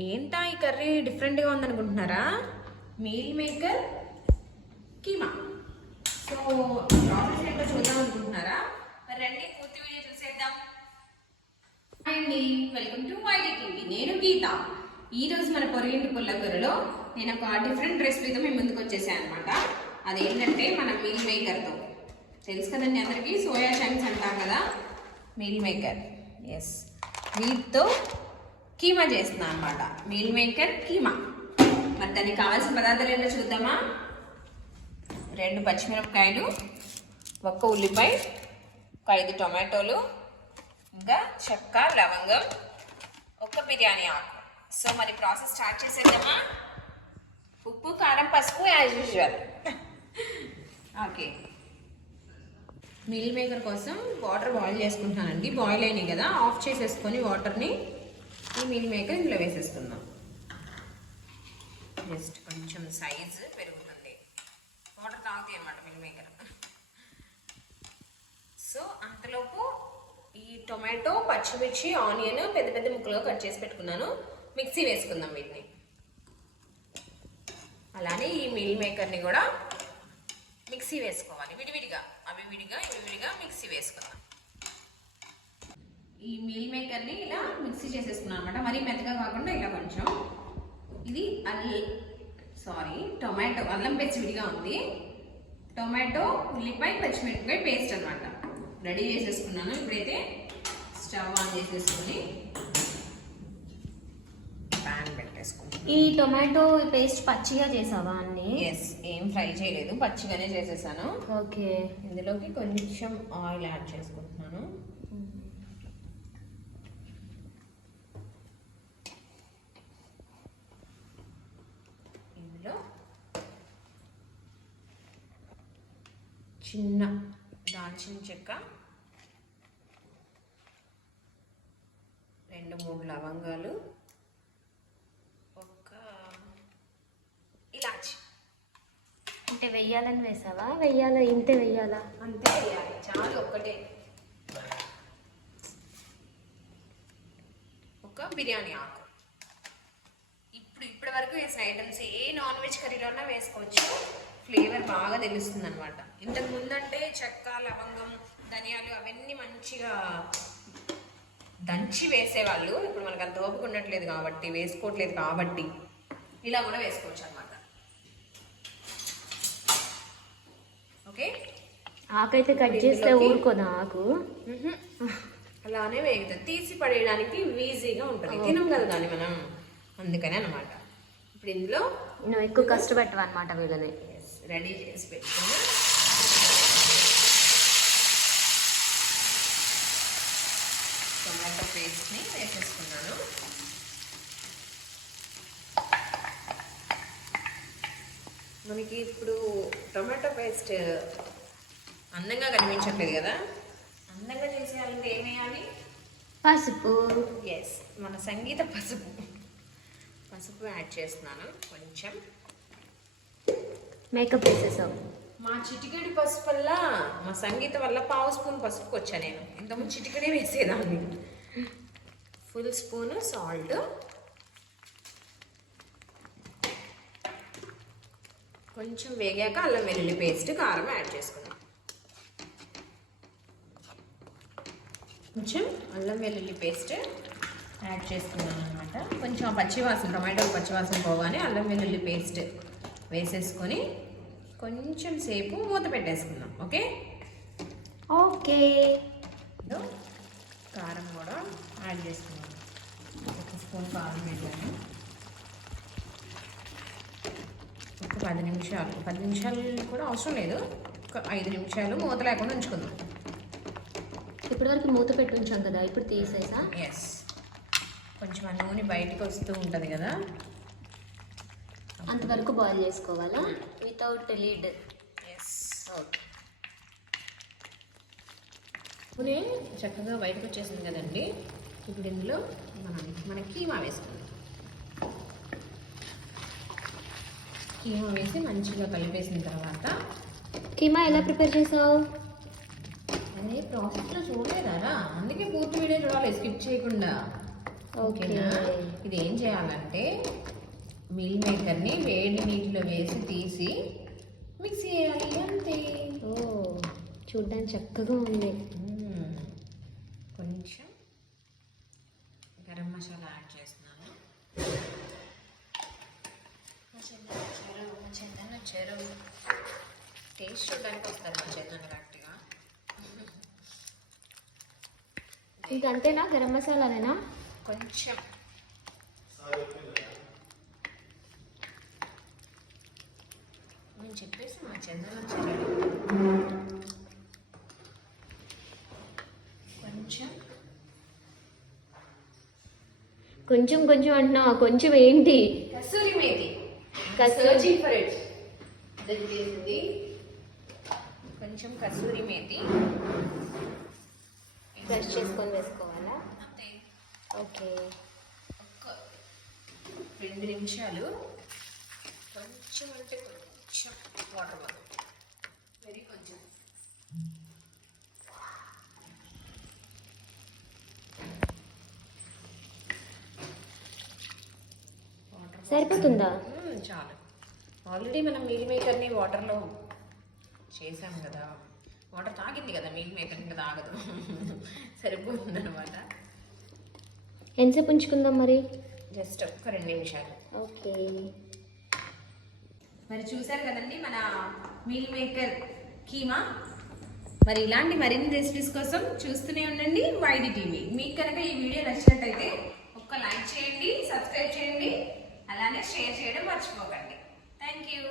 ఏంటా ఈ కర్రీ డిఫరెంట్గా ఉందనుకుంటున్నారా? Meal maker keema. So process ఏంటో చూద్దాం అనుకుంటున్నారా? మరి రండి పూర్తి వీడియో చూసేద్దాం. అండి, వెల్కమ్ టు వైడి టీవీ. నేను గీత. ఈరోజు మన పొరిగింటి పుల్లకూరలో నేను ఒక డిఫరెంట్ రెసిపీతో మేము ముందుకు వచ్చేసాను అనమాట. అదేంటంటే మన మీల్ మేకర్తో. తెలుసు కదండి అందరికీ, సోయా చంక్స్ అంటాం కదా, మీల్ మేకర్. ఎస్, వీటితో కీమా చేస్తున్నాను అనమాట. Meal maker keema. మరి దానికి కావాల్సిన పదార్థాలు ఏంటో చూద్దామా? 2 పచ్చిమిరపకాయలు, 1 ఉల్లిపాయ, 5 టొమాటోలు, ఇంకా చెక్క, లవంగం, 1 బిర్యానీ ఆకు. సో మరి ప్రాసెస్ స్టార్ట్ చేసేద్దామా? ఉప్పు, కారం, పసుపు as usual. Okay, meal maker కోసం వాటర్ బాయిల్ చేసుకుంటున్నానండి. బాయిల్ అయినాయి కదా, ఆఫ్ చేసేసుకొని వాటర్ని ఈ మీల్ మేకర్ ఇందులో వేసేసుకుందాం. జస్ట్ కొంచెం సైజు పెరుగుతుంది, వాటర్ తాగుతాయి అన్నమాట మీల్ మేకర్. సో అంతలోపు ఈ టొమాటో, పచ్చిమిర్చి, ఆనియన్ పెద్ద పెద్ద ముక్కలుగా కట్ చేసి పెట్టుకున్నాను. మిక్సీ వేసుకుందాం వీటిని. అలానే ఈ మీల్ మేకర్ని కూడా మిక్సీ వేసుకోవాలి, విడివిడిగా. అవి విడిగా, ఇవి విడిగా మిక్సీ వేసుకుందాం. ఈ మీల్ మేకర్ని ఇలా మిక్సీ చేసేసుకున్నాం అనమాట. మరీ మెత్తగా కాకుండా ఇలా కొంచెం. ఇది టొమాటో, అల్లం పేస్ట్ విడిగా ఉంది. టొమాటో, ఉల్లిపాయ, పచ్చిమిరపకాయ పేస్ట్ అనమాట రెడీ చేసేసుకున్నాను. ఇప్పుడైతే స్టవ్ ఆన్ చేసేసుకొని ప్యాన్ పెట్టేసుకుంటాను. ఈ టొమాటో పేస్ట్ పచ్చిగా చేసావా అన్ని? ఎస్, ఏం ఫ్రై చేయలేదు, పచ్చిగానే చేసేసాను. ఓకే, ఇందులోకి కొంచెం ఆయిల్ యాడ్ చేసుకుంటున్నాను. ఇందులో చిన్న దాల్చిన చెక్క, 2-3 లవంగాలు, 1 ఇలాచి. అంటే వెయ్యాలని వేసావా? ఇంతే వెయ్యాలా? అంతే వేయాలి, చాలు. ఒక్కటే. 1 బిర్యానీ ఆకు. ఇప్పటి వరకు వేసిన ఐటమ్స్ ఏ నాన్ వెజ్ కర్రీలోనా వేసుకోవచ్చు, ఫ్లేవర్ బాగా తెలుస్తుంది అనమాట. ఇంతకు ముందంటే చెక్క, లవంగం, ధనియాలు అవన్నీ మంచిగా దంచి వేసేవాళ్ళు. ఇప్పుడు మనకు అంత ఓపిక ఉండట్లేదు కాబట్టి, వేసుకోవట్లేదు కాబట్టి ఇలా కూడా వేసుకోవచ్చు అనమాట. ఓకే, ఆకైతే కట్ చేస్తే ఊరుకోదా ఆకు? అలానే వేగుతుంది, తీసి పడేయడానికి ఈజీగా ఉంటుంది. తినం కదా కానీ మనం, అందుకనే అనమాట. ఇప్పుడు ఇందులో నువ్వు ఎక్కువ కష్టపెట్టవు అనమాట వీళ్ళని. రెడీ చేసి పెట్టుకుని టొమాటో పేస్ట్ని వేసేసుకున్నాను. మనకి ఇప్పుడు టొమాటో పేస్ట్ అందంగా కనిపించట్లేదు కదా, అందంగా చేసేయాలంటే ఏం వేయాలి? పసుపు. ఎస్, మన సంగీత పసుపు యాడ్ చేస్తున్నాను. కొంచెం మేకప్ వేసేసావు. మా చిటికెడి పసుపు వల్ల, మా సంగీత వల్ల 1/2 స్పూన్ పసుపుకి వచ్చా నేను. ఇంతకుముందు చిటికెడే వేసేదాన్ని. ఫుల్ స్పూన్ సాల్ట్, కొంచెం వేగాక అల్లం వెల్లుల్లి పేస్ట్, కారం యాడ్ చేసుకుందాం. కొంచెం అల్లం వెల్లుల్లి పేస్ట్ యాడ్ చేసుకున్నాను అనమాట. కొంచెం ఆ పచ్చివాసన, టొమాటో పచ్చివాసన పోగానే అల్లం వెల్లుల్లి పేస్ట్ వేసేసుకొని కొంచెం సేపు మూత పెట్టేసుకుందాం. ఓకే ఓకే, కారం కూడా యాడ్ చేసుకున్నాం. 1 స్పూన్ కారం వేయాలి. ఒక 10 నిమిషాలు కూడా అవసరం లేదు, ఒక 5 నిమిషాలు మూత లేకుండా ఉంచుకుందాం. ఇప్పటి వరకు మూత పెట్టి ఉంచాం కదా, ఇప్పుడు తీసేసా. ఎస్, కొంచెం ఆ నూనె బయటికి వస్తూ ఉంటుంది కదా, అంతవరకు బాయిల్ చేసుకోవాలా వితౌట్ లిడ్? ఎస్. ఓకే, నూనె చక్కగా బయటకు వచ్చేసింది కదండి. ఇప్పుడు ఇందులో మన కీమా వేసుకుందాం. కీమా వేసి మంచిగా కలిపేసిన తర్వాత, కీమా ఎలా ప్రిపేర్ చేసావు? అదే ప్రాసెస్లో చూడలేదారా, అందుకే పూర్తి వీడియో చూడాలి, స్కిప్ చేయకుండా. ఓకేనా? ఇది ఏం చేయాలంటే మీల్ మేకర్ని వేడి నీటిలో వేసి తీసి మిక్సీ చేయాలి అంతే. ఓ చూడ్డానికి చక్కగా ఉంది. కొంచెం గరం మసాలా యాడ్ చేస్తున్నాను. చందన చెరువు టేస్ట్ చూడడానికి వస్తారు మా చందన గట్టిగా. ఇంకా అంతేనా, గరం మసాలానేనా? కొంచెం నేను చెప్పేసి మా చందన చెరువు కొంచెం కొంచెం కొంచెం అంటున్నావా? కొంచెం ఏంటి? కసూరి మేతి. కసూరి ఫర్ ఇట్ చేసింది కొంచెం కసూరి మేతి క్రష్ చేసుకొని వేసుకోవాలా? అంతే. ఓకే. ఒక్క 2 నిమిషాలు కొంచెం అంటే కొంచెం వాటర్ వెరీ కొంచెం సరిపోతుందా? చాలు. ఆల్రెడీ మనం మీల్ మేకర్ని వాటర్లో చేసాం కదా, వాటర్ తాగింది కదా మీల్ మేకర్, ఇంకా తాగదు. సరిపోతుంది అనమాట. ఎంతసేపు ఉంచుకుందాం మరి? జస్ట్ ఒక 2 నిమిషాలు. ఓకే. మరి చూసారు కదండి మన మీల్ మేకర్ కీమా. మరి ఇలాంటి మరిన్ని రెసిపీస్ కోసం చూస్తూనే ఉండండి వైడి టీవీ. మీకు కనుక ఈ వీడియో నచ్చినట్టయితే ఒక్క లైక్ చేయండి, సబ్స్క్రైబ్ చేయండి, అలానే షేర్ చేయడం మర్చిపోకండి. Thank you.